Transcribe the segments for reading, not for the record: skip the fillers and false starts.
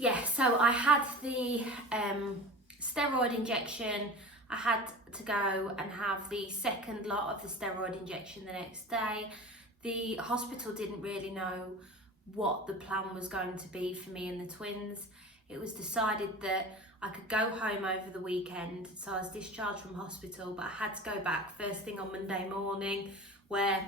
Yeah, so I had the steroid injection. I had to go and have the second lot of the steroid injection the next day. The hospital didn't really know what the plan was going to be for me and the twins. It was decided that I could go home over the weekend, so I was discharged from hospital, but I had to go back first thing on Monday morning, where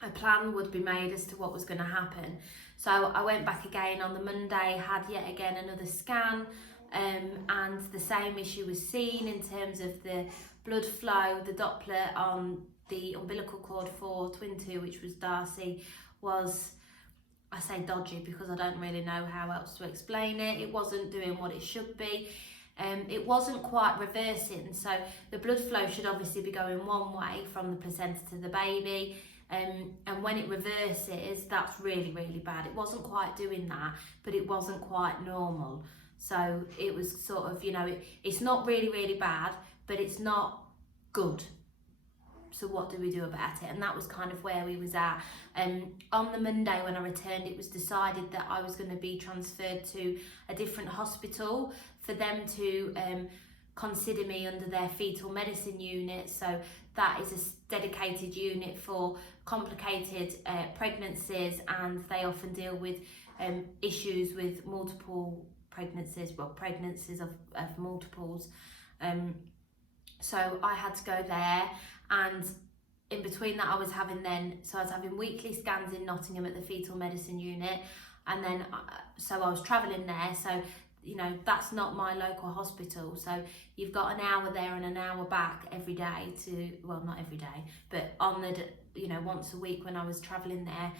a plan would be made as to what was going to happen. So I went back again on the Monday, had yet again another scan, and the same issue was seen in terms of the blood flow. The Doppler on the umbilical cord for twin 2, which was Darcy, was, I say dodgy because I don't really know how else to explain it. It wasn't doing what it should be. It wasn't quite reversing, so the blood flow should obviously be going one way from the placenta to the baby. And when it reverses, that's really, really bad. It wasn't quite doing that, but it wasn't quite normal. So it was sort of, it's not really, really bad, but it's not good. So what do we do about it? And that was kind of where we was at. On the Monday when I returned, it was decided that I was going to be transferred to a different hospital for them to consider me under their fetal medicine unit. So that is a dedicated unit for complicated pregnancies, and they often deal with issues with multiple pregnancies, pregnancies of multiples. So I had to go there, and in between that I was having weekly scans in Nottingham at the fetal medicine unit, and then so I was travelling there, so that's not my local hospital, so you've got an hour there and an hour back every day not every day, but on the once a week when I was travelling there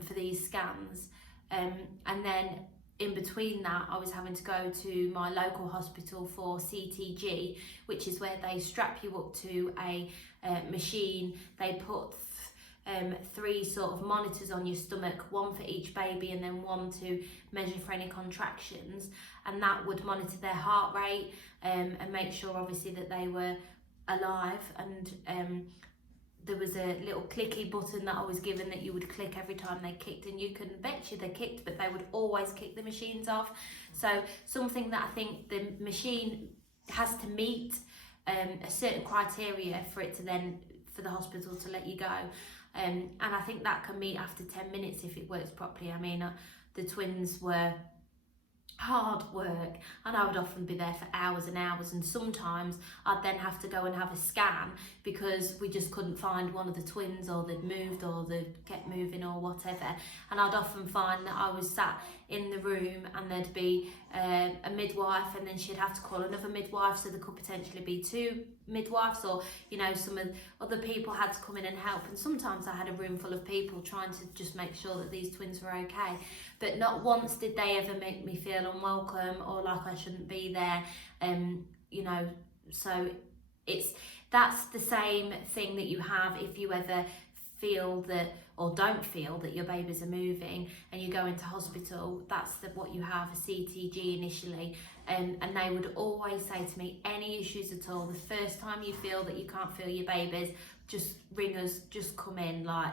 for these scans, and then in between that I was having to go to my local hospital for CTG, which is where they strap you up to a machine. They put 3 sort of monitors on your stomach, one for each baby and then one to measure for any contractions, and that would monitor their heart rate and make sure obviously that they were alive. And there was a little clicky button that I was given that you would click every time they kicked, and you couldn't bet you they kicked, but they would always kick the machines off. So something that I think the machine has to meet a certain criteria for it to then, for the hospital to let you go. And I think that can meet after 10 minutes if it works properly. I mean, the twins were hard work, and I would often be there for hours and hours, and sometimes I'd then have to go and have a scan because we just couldn't find one of the twins, or they'd moved, or they'd kept moving, or whatever. And I'd often find that I was sat in the room and there'd be a midwife, and then she'd have to call another midwife, so there could potentially be 2 midwives, or some of other people had to come in and help. And sometimes I had a room full of people trying to just make sure that these twins were okay, but not once did they ever make me feel unwelcome or like I shouldn't be there. So that's the same thing that you have if you ever feel that, or don't feel that your babies are moving and you go into hospital. That's what you have, a CTG initially, and they would always say to me, any issues at all, the first time you feel that you can't feel your babies, just ring us, just come in, like,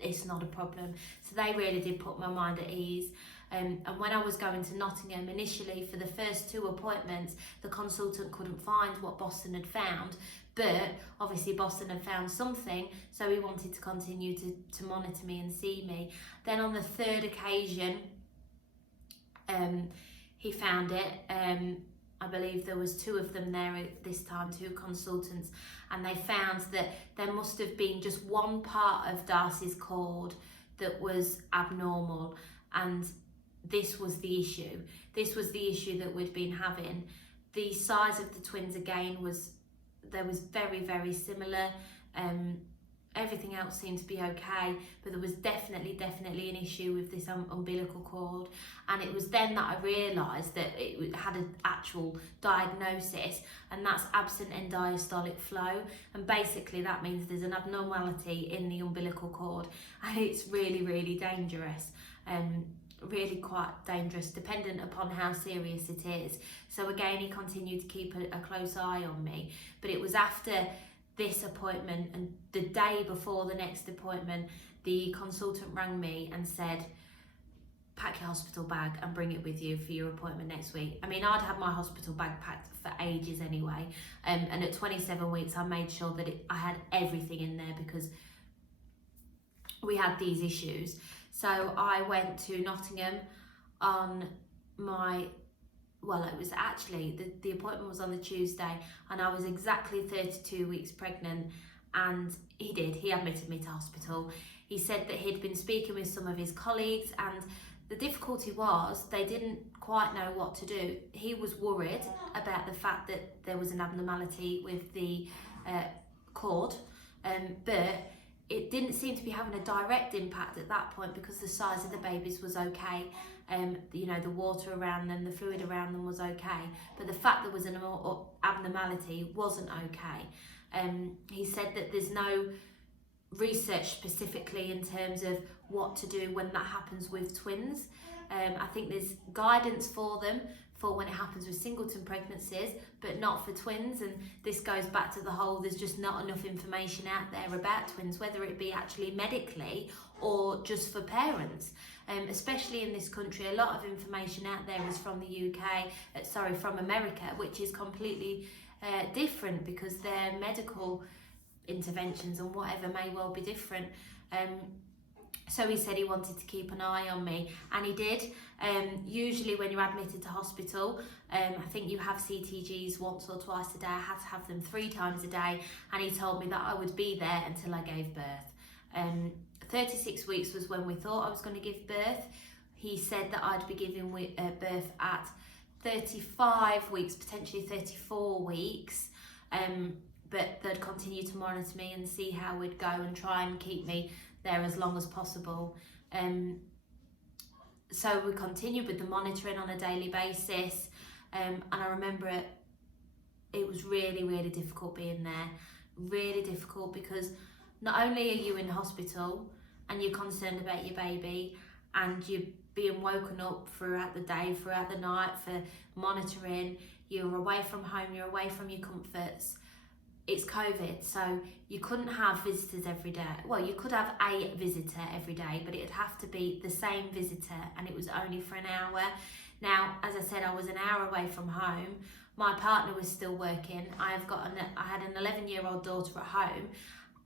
it's not a problem. So they really did put my mind at ease. And when I was going to Nottingham initially for the first 2 appointments, the consultant couldn't find what Boston had found, but obviously Boston had found something, so he wanted to continue to monitor me and see me. Then on the 3rd occasion, he found it. I believe there was 2 of them there at this time, 2 consultants, and they found that there must have been just one part of Darcy's cord that was abnormal, and this was the issue. This was the issue that we'd been having. The size of the twins again was very, very similar. Everything else seemed to be okay, but there was definitely an issue with this umbilical cord. And it was then that I realised that it had an actual diagnosis, and that's absent end diastolic flow. And basically that means there's an abnormality in the umbilical cord, and it's really, really dangerous. Really quite dangerous, dependent upon how serious it is. So again, he continued to keep a close eye on me. But it was after this appointment and the day before the next appointment, the consultant rang me and said, pack your hospital bag and bring it with you for your appointment next week. I mean, I'd had my hospital bag packed for ages anyway, and at 27 weeks I made sure that I had everything in there because we had these issues. So I went to Nottingham on my, well, it was actually, the appointment was on the Tuesday, and I was exactly 32 weeks pregnant, and he admitted me to hospital. He said that he'd been speaking with some of his colleagues, and the difficulty was they didn't quite know what to do. He was worried about the fact that there was an abnormality with the cord, but it didn't seem to be having a direct impact at that point because the size of the babies was okay. You know, the water around them, the fluid around them was okay, but the fact there was an abnormality wasn't okay. He said that there's no research specifically in terms of what to do when that happens with twins. I think there's guidance for them for when it happens with singleton pregnancies, but not for twins. And this goes back to the whole, there's just not enough information out there about twins, whether it be actually medically or just for parents. Especially in this country, a lot of information out there is from the UK, from America, which is completely different because their medical interventions and whatever may well be different. So he said he wanted to keep an eye on me, and he did. Usually when you're admitted to hospital, I think you have CTGs once or twice a day. I had to have them 3 times a day, and he told me that I would be there until I gave birth. 36 weeks was when we thought I was going to give birth. He said that I'd be giving birth at 35 weeks, potentially 34 weeks, but they'd continue to monitor me and see how we'd go and try and keep me there as long as possible. So we continued with the monitoring on a daily basis, and I remember it was really, really difficult being there. Really difficult because not only are you in hospital and you're concerned about your baby and you're being woken up throughout the day, throughout the night for monitoring, you're away from home, you're away from your comforts. It's COVID, so you couldn't have visitors every day. Well, you could have a visitor every day, but it'd have to be the same visitor, and it was only for an hour. Now, as I said, I was an hour away from home. My partner was still working. I had an 11-year-old daughter at home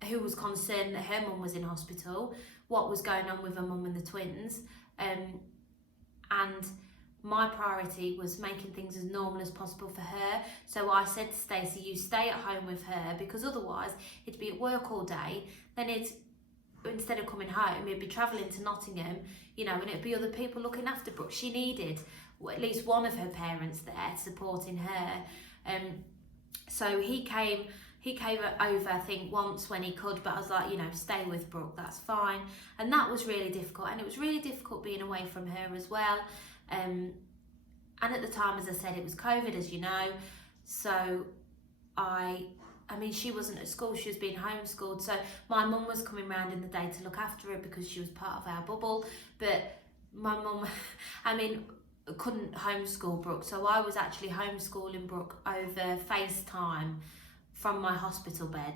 who was concerned that her mum was in hospital, what was going on with her mum and the twins, and my priority was making things as normal as possible for her. So I said to Stacey, you stay at home with her, because otherwise it'd be at work all day. Then instead of coming home, it'd be travelling to Nottingham, you know, and it'd be other people looking after Brooke. She needed at least one of her parents there supporting her. So he came over, I think, once when he could, but I was like, you know, stay with Brooke, that's fine. And that was really difficult, and it was really difficult being away from her as well. And at the time, as I said, it was COVID, as you know, so I mean, she wasn't at school, she was being homeschooled, so my mum was coming round in the day to look after her because she was part of our bubble, but my mum, I mean, couldn't homeschool Brooke, so I was actually homeschooling Brooke over FaceTime from my hospital bed.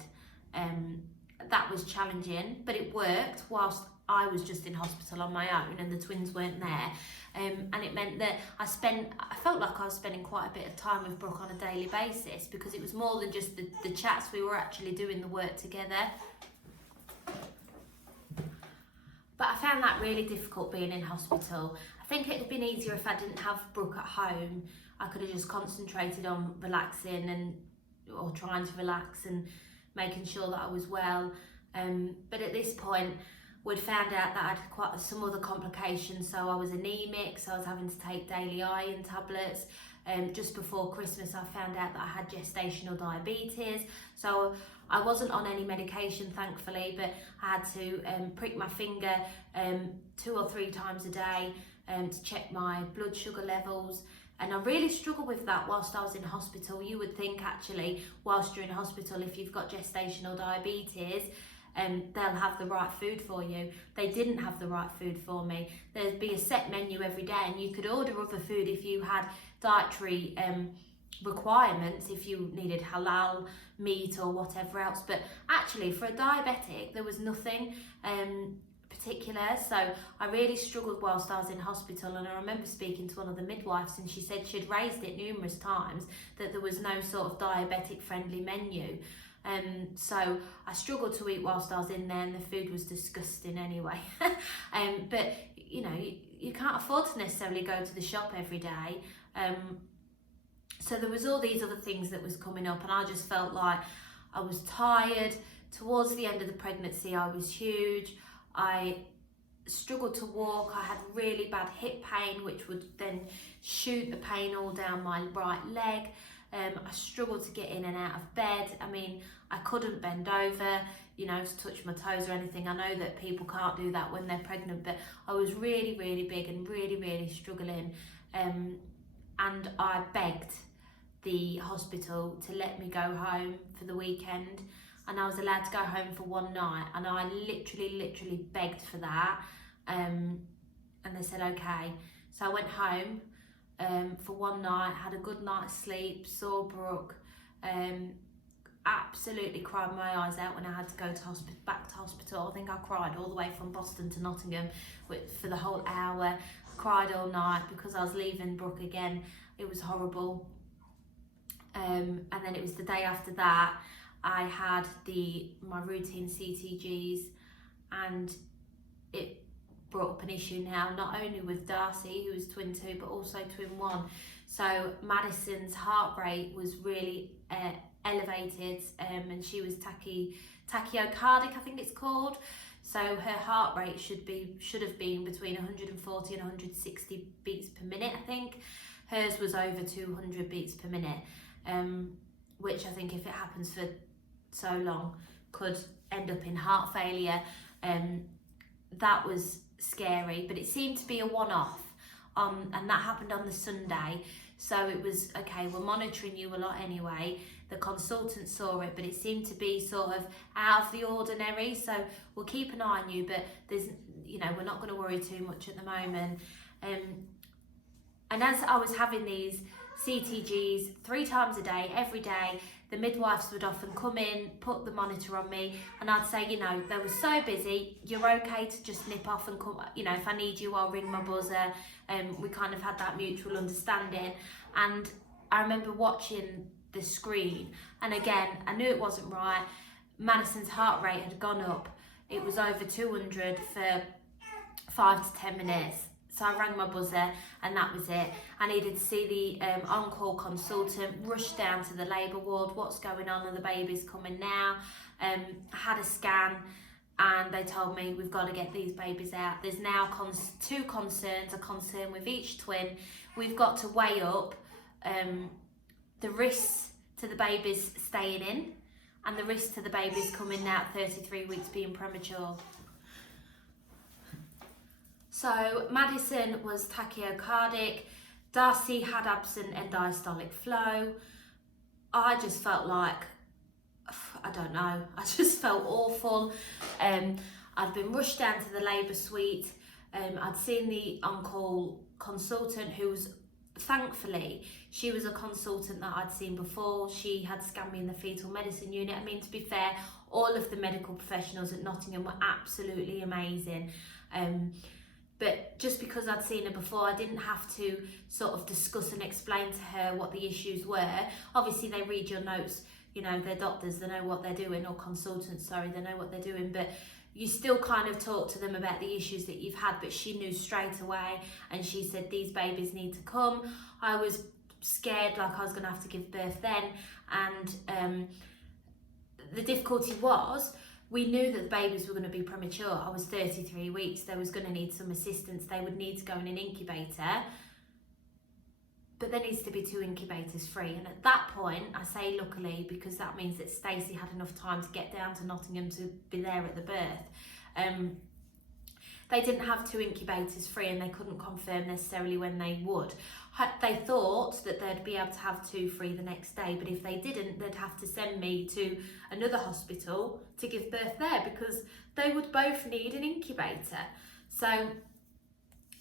That was challenging, but it worked whilst I was just in hospital on my own and the twins weren't there. And it meant that I felt like I was spending quite a bit of time with Brooke on a daily basis, because it was more than just the chats, we were actually doing the work together. But I found that really difficult being in hospital. I think it'd have been easier if I didn't have Brooke at home. I could have just concentrated on relaxing or trying to relax and making sure that I was well. But at this point, we'd found out that I had quite some other complications, so I was anemic, so I was having to take daily iron tablets. Just before Christmas, I found out that I had gestational diabetes, so I wasn't on any medication, thankfully, but I had to prick my finger 2 or 3 times a day to check my blood sugar levels. And I really struggled with that whilst I was in hospital. You would think, actually, whilst you're in hospital, if you've got gestational diabetes, they'll have the right food for you. They didn't have the right food for me. There'd be a set menu every day, and you could order other food if you had dietary requirements, if you needed halal meat or whatever else. But actually, for a diabetic, there was nothing. particular, so I really struggled whilst I was in hospital. And I remember speaking to one of the midwives, and she said she'd raised it numerous times that there was no sort of diabetic friendly menu. So I struggled to eat whilst I was in there, and the food was disgusting anyway. But you know, you can't afford to necessarily go to the shop every day. So there was all these other things that was coming up, and I just felt like I was tired. Towards the end of the pregnancy, I was huge. I struggled to walk. I had really bad hip pain, which would then shoot the pain all down my right leg. I struggled to get in and out of bed. I mean, I couldn't bend over, you know, to touch my toes or anything. I know that people can't do that when they're pregnant, but I was really, really big and really, really struggling. And I begged the hospital to let me go home for the weekend, and I was allowed to go home for one night, and I literally begged for that, and they said okay. So I went home for one night, had a good night's sleep, saw Brooke, absolutely cried my eyes out when I had to go to back to hospital. I think I cried all the way from Boston to Nottingham for the whole hour. Cried all night because I was leaving Brooke again. It was horrible. And then it was the day after that, I had my routine CTGs, and it brought up an issue now, not only with Darcy, who was twin 2, but also twin 1. So Madison's heart rate was really elevated, and she was tachycardic, I think it's called. So her heart rate should have been between 140 and 160 beats per minute, I think. Hers was over 200 beats per minute, which I think, if it happens for so long, could end up in heart failure. That was scary, but it seemed to be a one-off, and that happened on the Sunday. So it was, okay, we're monitoring you a lot anyway. The consultant saw it, but it seemed to be sort of out of the ordinary. So we'll keep an eye on you, but there's, you know, we're not going to worry too much at the moment. And as I was having these CTGs 3 times a day, every day, the midwives would often come in, put the monitor on me, and I'd say, you know, they were so busy, you're okay to just nip off and come, you know, if I need you, I'll ring my buzzer. We kind of had that mutual understanding. And I remember watching the screen, and again, I knew it wasn't right. Madison's heart rate had gone up. It was over 200 for 5 to 10 minutes. So I rang my buzzer, and that was it. I needed to see the on-call consultant, rush down to the labour ward. What's going on? Are the babies coming now? I had a scan, and they told me, we've got to get these babies out. There's now 2 concerns, a concern with each twin. We've got to weigh up the risks to the babies staying in, and the risk to the babies coming out 33 weeks being premature. So Madison was tachycardic, Darcy had absent and diastolic flow. I just felt like, I don't know, I just felt awful. I'd been rushed down to the labour suite. I'd seen the on-call consultant, who was, thankfully, she was a consultant that I'd seen before. She had scanned me in the fetal medicine unit. I mean, to be fair, all of the medical professionals at Nottingham were absolutely amazing. But just because I'd seen her before, I didn't have to sort of discuss and explain to her what the issues were. Obviously, they read your notes, you know, they're doctors, they know what they're doing, or consultants, sorry, they know what they're doing, but you still kind of talk to them about the issues that you've had. But she knew straight away, and she said, these babies need to come. I was scared, like I was going to have to give birth then, and the difficulty was, we knew that the babies were going to be premature. I was 33 weeks. They was going to need some assistance. They would need to go in an incubator. But there needs to be 2 incubators free. And at that point, I say luckily, because that means that Stacey had enough time to get down to Nottingham to be there at the birth. They didn't have 2 incubators free, and they couldn't confirm necessarily when they would. They thought that they'd be able to have 2 free the next day, but if they didn't, they'd have to send me to another hospital to give birth there, because they would both need an incubator. So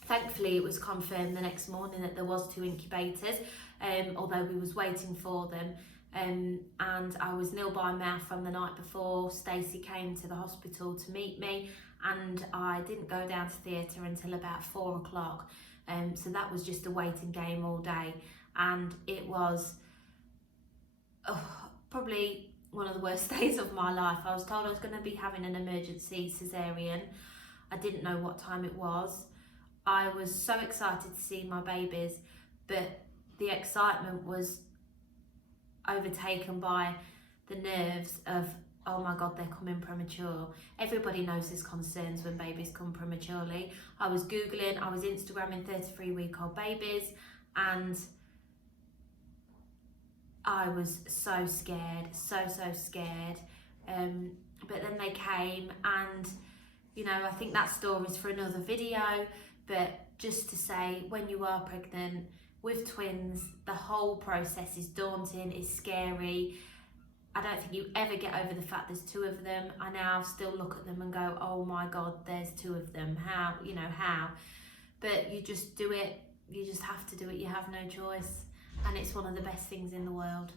thankfully it was confirmed the next morning that there was 2 incubators, although we was waiting for them. And I was nil by mouth from the night before. Stacey came to the hospital to meet me, and I didn't go down to theatre until about 4 o'clock. So that was just a waiting game all day, and it was probably one of the worst days of my life. I was told I was going to be having an emergency cesarean. I didn't know what time it was. I was so excited to see my babies, but the excitement was overtaken by the nerves of, oh my God, they're coming premature. Everybody knows there's concerns when babies come prematurely. I was Googling, I was Instagramming 33-week-old babies, and I was so scared, so scared. But then they came, and you know, I think that story's for another video, but just to say, when you are pregnant with twins, the whole process is daunting, it's scary. I don't think you ever get over the fact there's two of them. I now still look at them and go, oh my God, there's two of them. How, you know, how? But you just do it. You just have to do it. You have no choice. And it's one of the best things in the world.